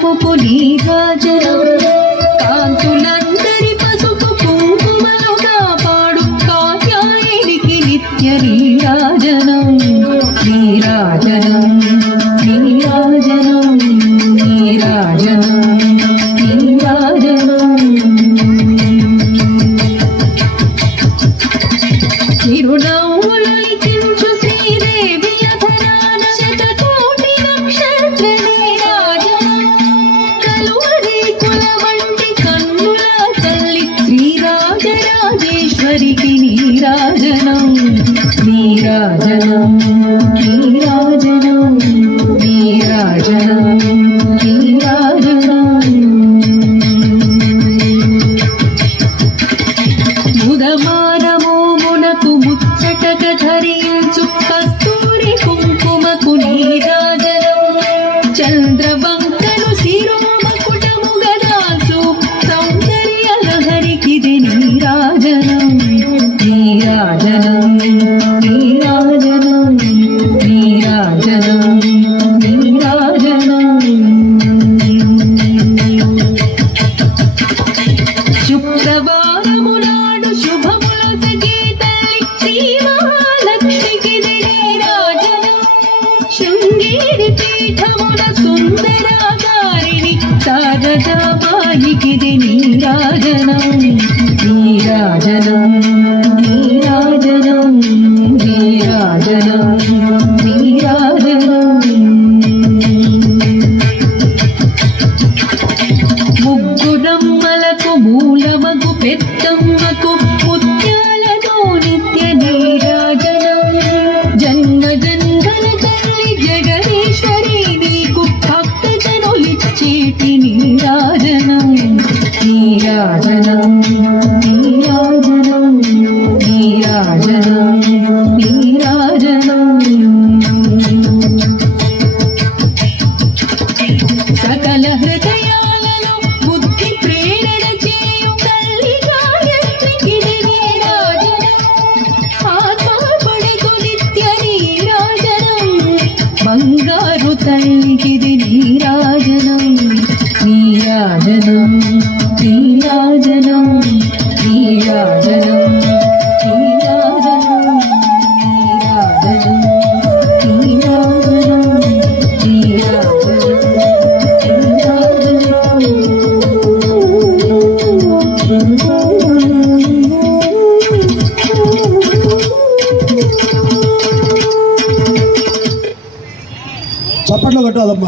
పీఠముకు నీరాజనం కాంతులందరి పసుపు కుంకుమలు కాపాడు కాత్యాయనికి నిత్య నీరాజనం నీరాజనం నీరాజనం నీరాజనం నీరాజనం చిరునవ్వులకించు శ్రీదేవి అధరాన శతకోటి నక్షత్ర నీరాజనం కలువరి కుల వంటి కన్నుల తల్లి శ్రీరాజరాజేశ్వరికి నీరాజనం నీరాజనం నీరాజనం నీరాజనం నీరాజనం ముదమానమోమునకు ముచ్చటగ ధరించు కస్తూరి కుంకుమకు నీరాజనం చంద్రవంకను శిరోమకుటముగ దాచు సౌందర్య లహరికిది నీరాజనం నీరాజనం నీరాజనం నీరాజనం నీరాజనం శుక్రవారము నాడు శుభముల సగీతల్లి శ్రీ మహాలక్ష్మికి నీరాజనం శృంగేరి పీఠమున సుందరాగారిణి శారదామాయికి నీరాజనం నీరాజనం నీరాజనం నీరాజనం నీరాజనం ముగ్గురమ్మలకు మూలమగు పెద్దమ్మకు ముత్యాలతో నిత్య నీరాజనం జన్మ జన్మల తల్లి జగదీశ్వరి నీకు భక్తజనులిచ్చేటి నీరాజనం నీరాజనం నీరాజనం నీరాజనం నీరాజనం సకల హృదయాలలో బుద్ధి ప్రేరణ చేయు తల్లి గాయత్రికి నీరాజనం ఆత్మపడకు నిత్య నీరాజనం బంగారు తల్లికి నీరాజనం నీరాజనం నీరాజనం నీరాజనం నీరాజనం నీరాజనం నీరాజనం చప్పట్లు కొట్టాలమ్మా.